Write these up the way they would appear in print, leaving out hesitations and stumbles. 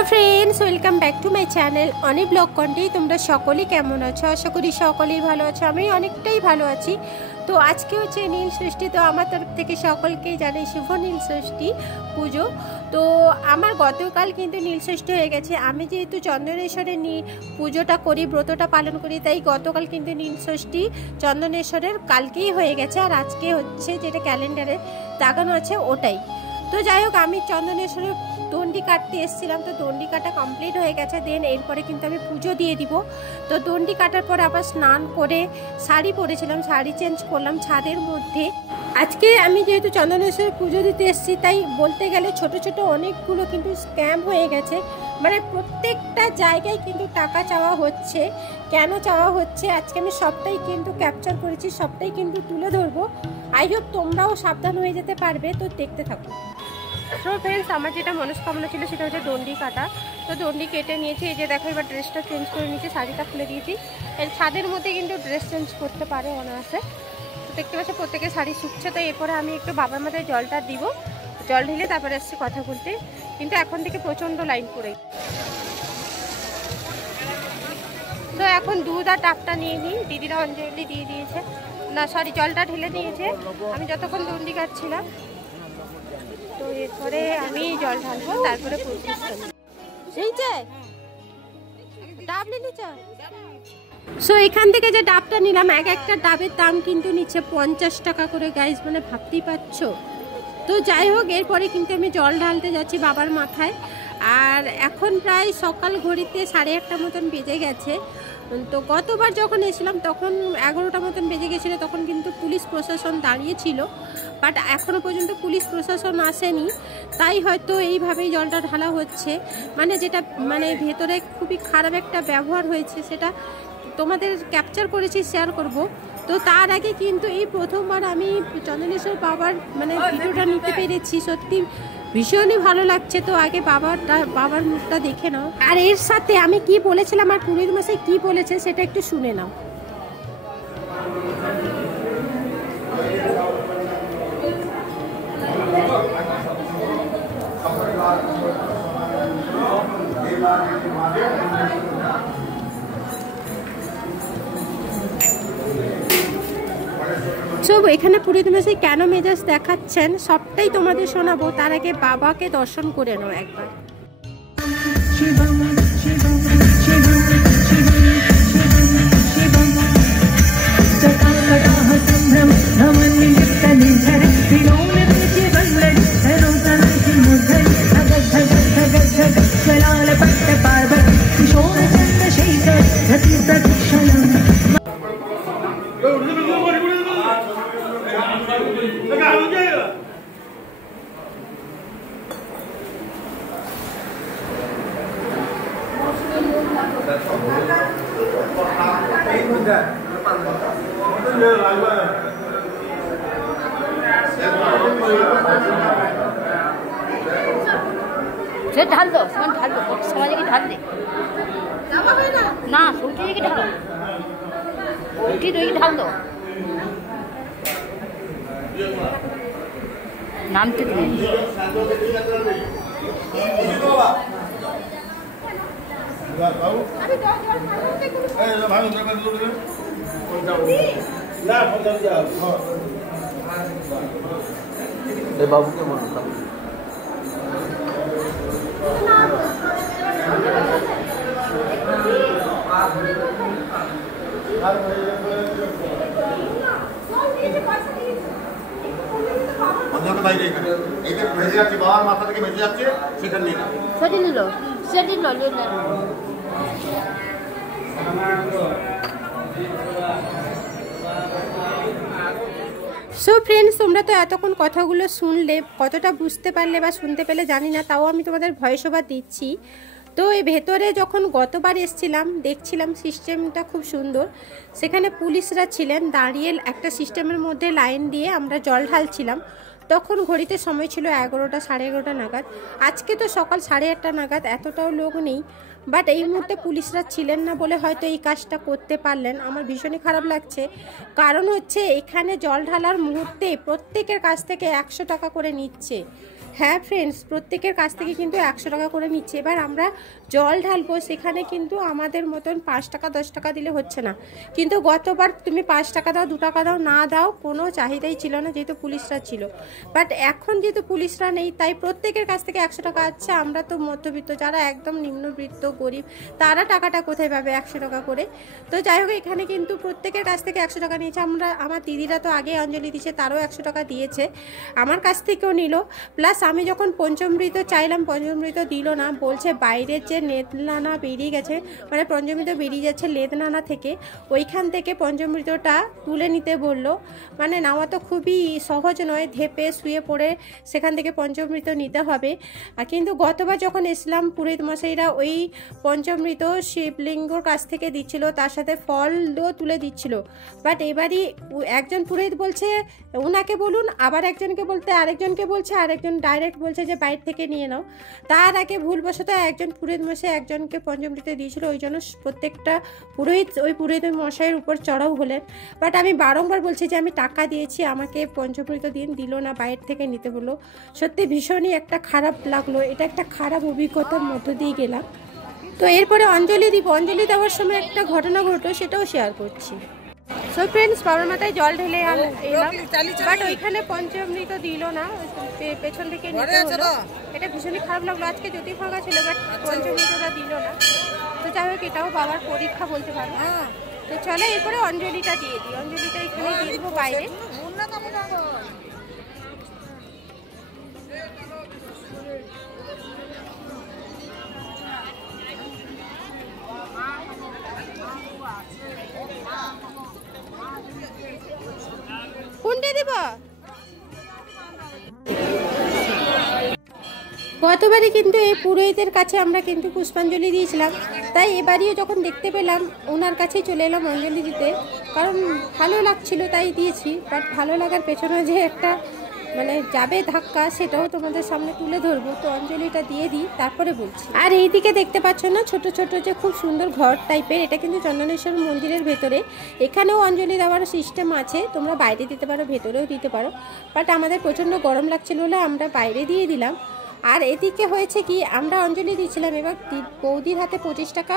Hello friends welcome back to my channel अनी ब्लग कन्टे तुम्हारा सकलेই কেমন আছো आशा करी सकलेই ভালো আছো আমি অনেকটাই ভালো আছি। তো আজকে হচ্ছে নীল ষষ্ঠী, তো আমার তরফ থেকে সকলকেই জানাই শুভ নীল ষষ্ঠী পুজো। তো আমার গতকাল কিন্তু নীল ষষ্ঠী হয়ে গেছে। আমি যেহেতু চন্দনেশ্বরের পুজোটা করি, ব্রতটা পালন করি, তাই গতকাল কিন্তু নীল ষষ্ঠী চন্দনেশ্বরের কালকেই হয়ে গেছে, আর আজকে হচ্ছে যেটা ক্যালেন্ডারে দাগানো আছে ওটাই। তো যাই হোক, আমি চন্দনেশ্বরের দণ্ডি কাটতে এসেছিলাম, তো দণ্ডি কাটা কমপ্লিট হয়ে গেছে। দেন এরপরে কিন্তু আমি পুজো দিয়ে দিব। তো দণ্ডি কাটার পর আবার স্নান করে শাড়ি পরেছিলাম, শাড়ি চেঞ্জ করলাম ছাদের মধ্যে। আজকে আমি যেহেতু চন্দনেশ্বরের পুজো দিতে এসেছি, তাই বলতে গেলে ছোট ছোট অনেকগুলো কিন্তু স্ক্যাম হয়ে গেছে। মানে প্রত্যেকটা জায়গায় কিন্তু টাকা চাওয়া হচ্ছে। কেন চাওয়া হচ্ছে আজকে আমি সবটাই কিন্তু ক্যাপচার করেছি, সবটাই কিন্তু তুলে ধরবো। আই হোপ তোমরাও সাবধান হয়ে যেতে পারবে, তো দেখতে থাকো। তো ফ্রেন্ডস, আমার যেটা মনস্কামনা ছিল সেটা হচ্ছে দণ্ডি কাটা। তো দণ্ডি কেটে নিয়েছি, এই যে দেখো এবার ড্রেসটা চেঞ্জ করে নিয়েছি, শাড়িটা খুলে দিয়েছি। এর ছাদের মধ্যে কিন্তু ড্রেস চেঞ্জ করতে পারে অনায়াসে। তো দেখতে পাচ্ছি প্রত্যেকের শাড়ি শুকছে, তো এরপরে আমি একটু বাবার মাথায় জলটা দিব। জল ঢেলে তারপরে আসছি কথা বলতে, কিন্তু এখন থেকে প্রচণ্ড লাইন পড়ে। তো এখন দুধ আর ডাবটা নিয়ে নিই, দিদিরা অঞ্জলি দিয়ে দিয়েছে, না সরি জলটা ঢেলে দিয়েছে আমি যতক্ষণ দণ্ডি কাটছিলাম। তো এরপরে আমি জল ঢালবো, তারপরে সো এখান থেকে যে ডাবটা নিলাম, একটা ডাবের দাম কিন্তু নিচ্ছে 50 টাকা করে গাইস, মানে ভাবতেই পারছো। তো যাই হোক, এরপরে কিন্তু আমি জল ঢালতে যাচ্ছি বাবার মাথায়। আর এখন প্রায় সকাল ঘড়িতে 1:30 মতন বেজে গেছে। তো গতবার যখন এসেছিলাম তখন 11টা মতন বেজে গেছিলো, তখন কিন্তু পুলিশ প্রশাসন দাঁড়িয়েছিল, বাট এখনও পর্যন্ত পুলিশ প্রশাসন আসেনি, তাই হয়তো এইভাবেই জলটা ঢালা হচ্ছে। মানে যেটা মানে ভেতরে খুবই খারাপ একটা ব্যবহার হয়েছে, সেটা তোমাদের ক্যাপচার করেছি, শেয়ার করব। তো তার আগে কিন্তু এই প্রথমবার আমি চন্দনেশ্বর বাবার মানে ভিডিওটা নিতে পেরেছি, সত্যি ভীষণই ভালো লাগছে। তো আগে বাবার মুখটা দেখে নাও, আর এর সাথে আমি কি বলেছিলাম আর পুরোহিত মশাই কি বলেছে সেটা একটু শুনে নাও। সো এখানে পুরোহিত মশাই কেন মেজাজ দেখাচ্ছেন সবটাই তোমাদের শোনাবো, তার আগে বাবাকে দর্শন করে নাও একবার। ঢাল দো ঢাল দো সমাজে কি ঢাল দে না উঠে কি ঢালো উঠি দুই ঢাল দো নামতে দিন বাবুকে মনে করতাম ভেজে যাচ্ছে, বাবার মাথা থেকে ভেজে যাচ্ছে, সেটা নিয়ে সেটি নিল সেটি নিল। সো ফ্রেন্ডস, তোমরা তো এতক্ষণ কথাগুলো শুনলে, কতটা বুঝতে পারলে বা শুনতে পেলে জানি না, তাও আমি তোমাদের ভয়েস ওভার দিচ্ছি। তো এই ভেতরে যখন গতবার এসেছিলাম দেখছিলাম সিস্টেমটা খুব সুন্দর, সেখানে পুলিশরা ছিলেন দাঁড়িয়ে, একটা সিস্টেমের মধ্যে লাইন দিয়ে আমরা জল ঢালছিলাম। তখন ঘড়িতে সময় ছিল 11টা 11:30 নাগাদ। আজকে তো সকাল 8:30 নাগাদ, এতটাও লোক নেই। বাট এই মুহূর্তে পুলিশরা ছিলেন না বলে হয়তো এই কাজটা করতে পারলেন। আমার ভীষণই খারাপ লাগছে, কারণ হচ্ছে এখানে জল ঢালার মুহূর্তে প্রত্যেকের কাছ থেকে 100 টাকা করে নিচ্ছে। হ্যাঁ ফ্রেন্ডস, প্রত্যেকের কাছ থেকে কিন্তু 100 টাকা করে নিচ্ছে। এবার আমরা জল ঢালবো, সেখানে কিন্তু আমাদের মতন 5 টাকা 10 টাকা দিলে হচ্ছে না। কিন্তু গতবার তুমি 5 টাকা দাও 2 টাকা দাও না দাও কোনো চাহিদাই ছিল না, যেহেতু পুলিশরা ছিল। বাট এখন যেহেতু পুলিশরা নেই তাই প্রত্যেকের কাছ থেকে 100 টাকা আছে। আমরা তো মধ্যবিত্ত, যারা একদম নিম্নবিত্ত গরিব, তারা টাকাটা কোথায় পাবে 100 টাকা করে? তো যাই হোক, এখানে কিন্তু প্রত্যেকের কাছ থেকে 100 টাকা নিয়েছে। আমার দিদিরা তো আগে অঞ্জলি দিয়েছে, তারও 100 টাকা দিয়েছে, আমার কাছ থেকেও নিল। প্লাস আমি যখন পঞ্চমৃত চাইলাম, পঞ্চমৃত দিল না, বলছে বাইরের যে লেদনানা বেরিয়ে গেছে, মানে পঞ্চমৃত বেরিয়ে যাচ্ছে লেদনানা থেকে, ওইখান থেকে পঞ্চমৃতটা তুলে নিতে বলল। মানে নেওয়া তো খুবই সহজ নয়, ধেপে শুয়ে পড়ে সেখান থেকে পঞ্চমৃত নিতে হবে। কিন্তু গতবার যখন এসলাম, পুরোহিত মশাইরা ওই পঞ্চমৃত শিবলিঙ্গর কাছ থেকে দিচ্ছিল, তার সাথে ফলও তুলে দিচ্ছিল। বাট এবারই একজন পুরোহিত বলছে ওনাকে বলুন, আবার একজনকে বলতে আরেকজনকে বলছে, আরেকজন ডাইরেক্ট বলছে যে বাইরে থেকে নিয়ে নাও। তার আগে ভুলবশত একজন পুরোহিত মশাই একজনকে পঞ্চমৃত দিয়েছিল, ওই জন্য প্রত্যেকটা পুরোহিত ওই পুরোহিত মশাইয়ের উপর চড়াও হলেন। বাট আমি বারংবার বলছি যে আমি টাকা দিয়েছি, আমাকে পঞ্চমৃত দিল না, বাইরে থেকে নিতে বললো। সত্যি ভীষণই একটা খারাপ লাগলো, এটা একটা খারাপ অভিজ্ঞতার মধ্য দিয়ে গেলাম। তো এরপরে অঞ্জলি দিব, অঞ্জলি দেওয়ার সময় একটা ঘটনা ঘটলো, সেটাও শেয়ার করছি। সো ফ্রেন্ডস, বাবার মাথায় জল ঢেলে এলাম, বাট ওইখানে পঞ্চমৃত দিল না, পেছন থেকে নিতে হলো। এটা ভীষণই খারাপ লাগলো। আজকে যদি ফাঁকা ছিল, বাট পঞ্চমৃতটা দিল না। তো যাই হোক, এটাও বাবার পরীক্ষা বলতে পারো। তো চলো এরপরে অঞ্জলিটা দিয়ে দিই। অঞ্জলিটা এখানে দিয়ে দিব বাইরে। কোনটা দিব? গতবারই কিন্তু এই পুরোহিতের কাছে আমরা কিন্তু পুষ্পাঞ্জলি দিয়েছিলাম, তাই এবারেও যখন দেখতে পেলাম ওনার কাছেই চলে এলাম অঞ্জলি দিতে, কারণ ভালো লাগছিল তাই দিয়েছি। বাট ভালো লাগার পেছনে যে একটা মানে যাবে ধাক্কা, সেটাও তোমাদের সামনে তুলে ধরবো। তো অঞ্জলিটা দিয়ে দিই, তারপরে বলছি। আর এইদিকে দেখতে পাচ্ছ না ছোট ছোট যে খুব সুন্দর ঘর টাইপের, এটা কিন্তু চন্দনেশ্বর মন্দিরের ভেতরে। এখানেও অঞ্জলি দেওয়ার সিস্টেম আছে, তোমরা বাইরে দিতে পারো, ভেতরেও দিতে পারো। বাট আমাদের প্রচণ্ড গরম লাগছিল বলে আমরা বাইরে দিয়ে দিলাম। আর এদিকে হয়েছে কি, আমরা অঞ্জলি দিয়েছিলাম, এবার বৌদির হাতে 25 টাকা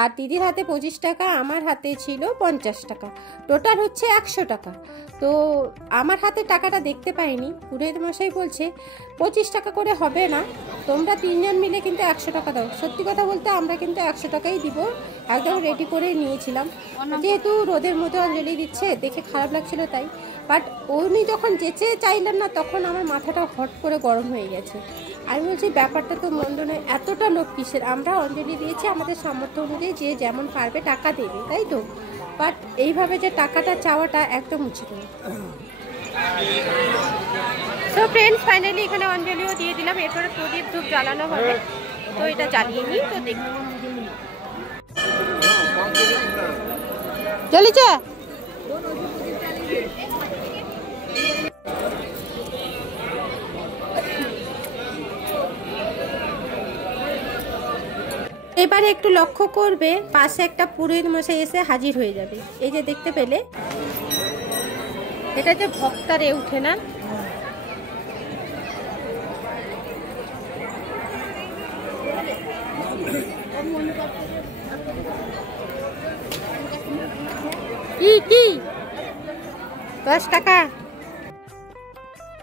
আর দিদির হাতে 25 টাকা, আমার হাতে ছিল 50 টাকা, টোটাল হচ্ছে 100 টাকা। তো আমার হাতে টাকাটা দেখতে পাইনি, পুরোহিত মশাই বলছে 25 টাকা করে হবে না, তোমরা 3 জন মিলে কিন্তু 100 টাকা দাও। সত্যি কথা বলতে আমরা কিন্তু 100 টাকাই দিব, একদম রেডি করে নিয়েছিলাম, যেহেতু রোদের মধ্যে অঞ্জলি দিচ্ছে দেখে খারাপ লাগছিল তাই। বাট উনি যখন যেচে চাইলেন না, তখন আমার মাথাটা হট করে গরম হয়ে গেছে। আমি বলছি ব্যাপারটা তো মন্দ নয়, এতটা লোক কিসের? আমরা অঞ্জলি দিয়েছি আমাদের সামর্থ্য অনুযায়ী, যে যেমন পারবে টাকা দেবে, তাই তো। বাট এইভাবে যে টাকাটা চাওয়াটা একদম উচিত নয়। সো ফ্রেন্ডস, ফাইনালি এখানে অঞ্জলিও দিয়ে দিলাম, এরপরে প্রদীপ ধূপ জ্বালানো হবে। তো এটা জ্বালিয়ে নিই, তো দেখুন জ্বলিছে। এবারে একটু লক্ষ্য করবে, পাশে একটা পুরোহিত মশাই এসে হাজির হয়ে যাবে। এই যে দেখতে পেলে, এটা যে ভক্তারে উঠে না, কি 10 টাকা।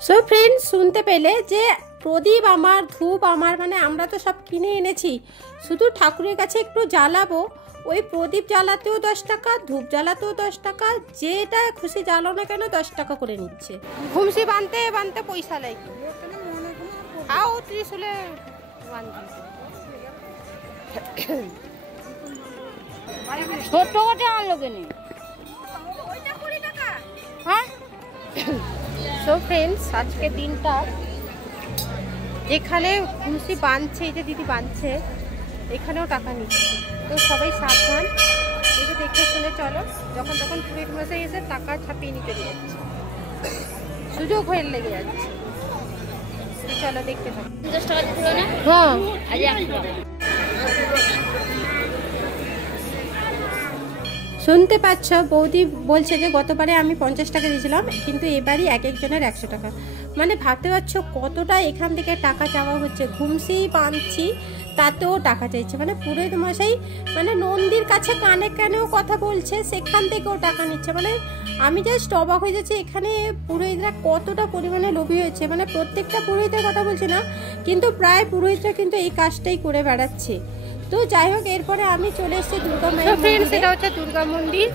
সো ফ্রেন্ডস, শুনতে পেলে যে প্রদীপ আমার, ধূপ আমার, মানে আমরা তো সব কিনে এনেছি, শুধু ঠাকুরের কাছে একটু জ্বালাবো। ওই প্রদীপ জ্বালাতেও 10 টাকা, ধূপ জ্বালাতেও 10 টাকা, যেটা খুশি জ্বালো না কেন 10 টাকা করে নিচ্ছে। ঘুমসি বানতে বানতে পয়সা লাগে, আও ত্রিশুলে ছোট করে আনলো কেনে। হ্যাঁ। সো ফ্রেন্ডস, আজকে দিনটা যেখানে খুশি বাঁধছে, এই যে দিদি বাঁধছে, এখানেও টাকা নিচ্ছে। তো সবাই সাবধান, একটু দেখে শুনে চলো, যখন তখন পুরোহিত মশাই এসে টাকা ছাপিয়ে নিতে যাচ্ছে, সুযোগ হয়ে লেগে যাচ্ছে। চলো দেখতে থাকো। 50 টাকা দিতে হবে না? হ্যাঁ, আজ 100 টাকা। শুনতে পাচ্ছ বৌদি বলছে যে গতবারে আমি 50 টাকা দিয়েছিলাম, কিন্তু এবারই এক একজনের 100 টাকা। মানে ভাবতে পারছো কতটা এখান থেকে টাকা চাওয়া হচ্ছে। ঘুমসেই বাঁধছি তাতেও টাকা চাইছে। মানে পুরোহিত মশাই মানে নন্দীর কাছে কানে কানেও কথা বলছে, সেখান থেকেও টাকা নিচ্ছে। মানে আমি জাস্ট অবাক হয়ে যাচ্ছি এখানে পুরোহিতরা কতটা পরিমাণে লোভী হয়েছে। মানে প্রত্যেকটা পুরোহিতের কথা বলছি না, কিন্তু প্রায় পুরোহিতরা কিন্তু এই কাজটাই করে বেড়াচ্ছে। তো যাই হোক, এরপরে আমি চলে এসেছি দুর্গা মায়ের মন্দিরে। এটা হচ্ছে দুর্গা মন্দির,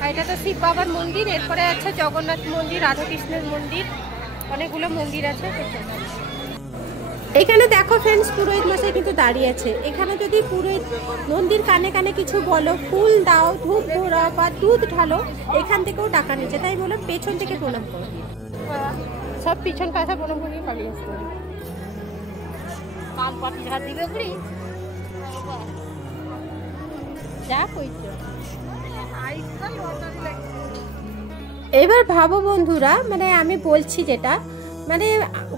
আর এটা তো শিব বাবার মন্দির। এরপরে আছে জগন্নাথ মন্দির, রাধাকৃষ্ণের মন্দির, অনেকগুলো মন্দির আছে। এখানে দেখো ফ্রেন্ডস, পুরোহিত মশাই কিন্তু দাঁড়িয়ে আছে। এখানে যদি পুরোহিত নন্দীর কানে কানে কিছু বলো, ফুল দাও, ধূপ ঘোরা বা দুধ ঢালো, এখান থেকেও টাকা নিচ্ছে। তাই বলো পেছন থেকে প্রণাম করো, সব পিছন পাশা প্রণাম করিয়ে পালিয়ে আসতে হবে। কান পাতি ঝাড় দিবে বুড়ি যা কইছো। এবার ভাবো বন্ধুরা, মানে আমি বলছি যেটা, মানে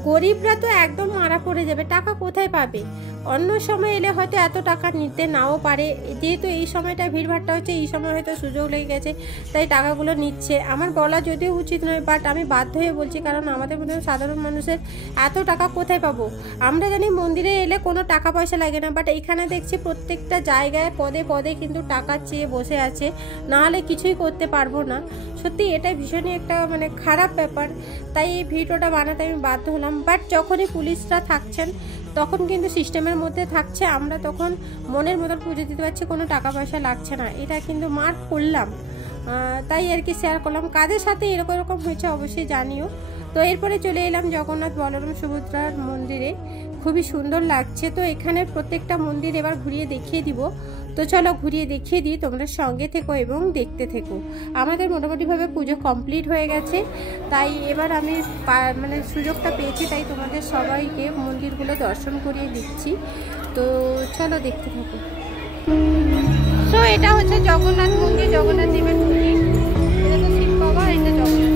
গরিবরা তো একদম মারা পড়ে যাবে, টাকা কোথায় পাবে? অন্য সময় এলে হয়তো এত টাকা নিতে নাও পারে, যেহেতু এই সময়টা ভিড়ভাড়টা হচ্ছে, এই সময় হয়তো সুযোগ লেগে গেছে তাই টাকাগুলো নিচ্ছে। আমার বলা যদিও উচিত নয়, বাট আমি বাধ্য হয়ে বলছি, কারণ আমাদের মধ্যে সাধারণ মানুষের এত টাকা কোথায় পাবো? আমরা জানি মন্দিরে এলে কোনো টাকা পয়সা লাগে না, বাট এখানে দেখছি প্রত্যেকটা জায়গায় পদে পদে কিন্তু টাকা চেয়ে বসে আছে, নাহলে কিছুই করতে পারবো না। সত্যি এটা ভীষণই একটা মানে খারাপ ব্যাপার। তাই এই ভিডিওটা বানাতে আমি বাধ্য হলাম। বাট যখনই পুলিশরা থাকছেন তখন কিন্তু সিস্টেমের মধ্যে থাকছে, আমরা তখন মনের মতন পুজো দিতে পারছি, কোনো টাকা পয়সা লাগছে না। এটা কিন্তু মার্ক করলাম, তাই আর কি শেয়ার করলাম। কাদের সাথে এরকম এরকম হয়েছে অবশ্যই জানিও। তো এরপরে চলে এলাম জগন্নাথ বলরাম সুভদ্রার মন্দিরে, খুবই সুন্দর লাগছে। তো এখানে প্রত্যেকটা মন্দির এবার ঘুরিয়ে দেখিয়ে দিব। তো চলো ঘুরিয়ে দেখিয়ে দিই, তোমরা সঙ্গে থেকো এবং দেখতে থেকো। আমাদের মোটামুটিভাবে পুজো কমপ্লিট হয়ে গেছে, তাই এবার আমি মানে সুযোগটা পেয়েছি, তাই তোমাদের সবাইকে মন্দিরগুলো দর্শন করিয়ে দিচ্ছি। তো চলো দেখতে থাকো। সো এটা হচ্ছে জগন্নাথ মন্দির, জগন্নাথ দেবের মন্দির, এটা তো শিব বাবা, এটা জগন্নাথ।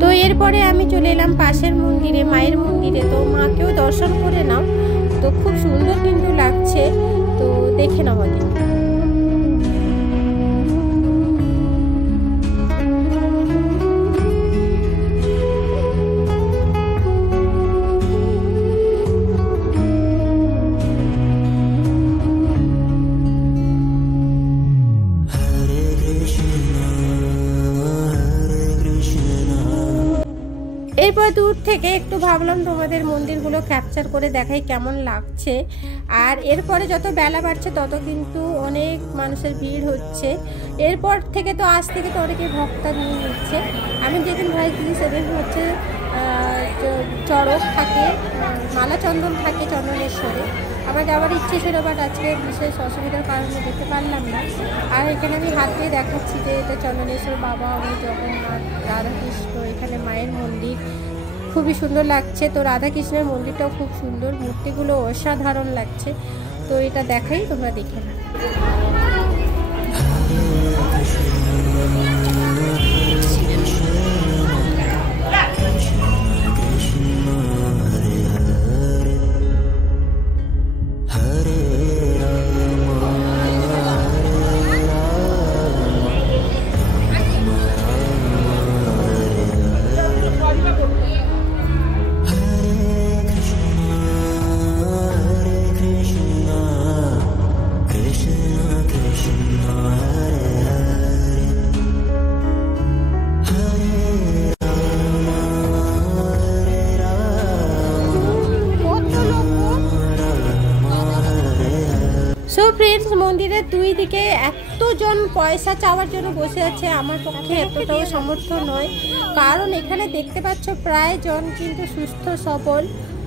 তো এরপরে আমি চলে এলাম পাশের মন্দিরে, মায়ের মন্দিরে। তো মাকেও দর্শন করে নাও, তো খুব সুন্দর কিন্তু লাগছে, তো দেখে নাও আগে। এরপর দূর থেকে একটু ভাবলাম তোমাদের মন্দিরগুলো ক্যাপচার করে দেখাই কেমন লাগছে। আর এরপরে যত বেলা বাড়ছে তত কিন্তু অনেক মানুষের ভিড় হচ্ছে। এরপর থেকে তো আজ থেকে তো অনেকে ভক্তা নিয়ে নিচ্ছে। আমি যেদিন ভাই দিই সেদিন হচ্ছে চড়ক থাকে, মালা চন্দন থাকে চন্দনেশ্বরে। আমার যাওয়ার ইচ্ছে ছিল, বাট আজকে বিশেষ অসুবিধার কারণে যেতে পারলাম না। আর এখানে আমি হাত দিয়ে দেখাচ্ছি যে এটা চন্দনেশ্বর বাবা, আমি জগন্নাথ, রাধাকৃষ্ণ, এখানে মায়ের মন্দির খুবই সুন্দর লাগছে। তো রাধাকৃষ্ণের মন্দিরটাও খুব সুন্দর, মূর্তিগুলো অসাধারণ লাগছে। তো এটা দেখাই, তোমরা দেখে নাও। সো ফ্রেন্ডস, মন্দিরের দুই দিকে এতজন পয়সা চাওয়ার জন্য বসে আছে, আমার পক্ষে এতটাও সামর্থ্য নয়। কারণ এখানে দেখতে পাচ্ছ প্রায় জন কিন্তু সুস্থ সবল,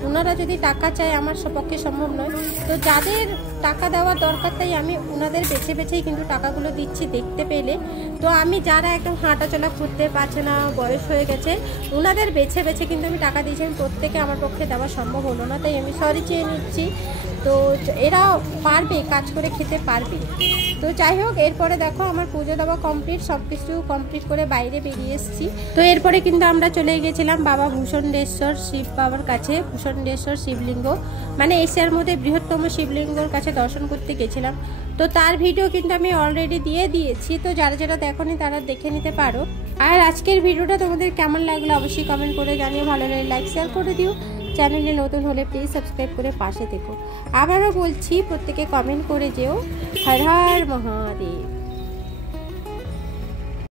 ওনারা যদি টাকা চায় আমার পক্ষে সম্ভব নয়। তো যাদের টাকা দেওয়ার দরকার, তাই আমি ওনাদের বেছে বেছেই কিন্তু টাকাগুলো দিচ্ছি দেখতে পেলে। তো আমি যারা একদম হাঁটাচলা করতে পারছে না, বয়স হয়ে গেছে, ওনাদের বেছে বেছে কিন্তু আমি টাকা দিয়েছি। আমি প্রত্যেকে আমার পক্ষে দেওয়া সম্ভব হলো না, তাই আমি সরি চেয়ে নিচ্ছি। তো এরা পারবে, কাজ করে খেতে পারবে। তো যাই হোক, এরপরে দেখো আমার পুজো দেওয়া কমপ্লিট, সব কিছু কমপ্লিট করে বাইরে বেরিয়ে এসেছি। তো এরপরে কিন্তু আমরা চলে গেছিলাম বাবা ভূষণ্ডেশ্বর শিব বাবার কাছে। ভূষণ্ডেশ্বর শিবলিঙ্গ মানে এশিয়ার মধ্যে বৃহত্তম শিবলিঙ্গর কাছে দর্শন করতে গেছিলাম। তো তার ভিডিও কিন্তু আমি অলরেডি দিয়ে দিয়েছি, তো যারা যারা দেখোনি তারা দেখে নিতে পারো। আর আজকের ভিডিওটা তোমাদের কেমন লাগলো অবশ্যই কমেন্ট করে জানিও, ভালো লাগলে লাইক শেয়ার করে দিও, চ্যানেলে নতুন হলে প্লিজ সাবস্ক্রাইব করে পাশে থেকো। আবারও বলছি প্রত্যেকে কমেন্ট করে যেও। হর হর মহাদেব।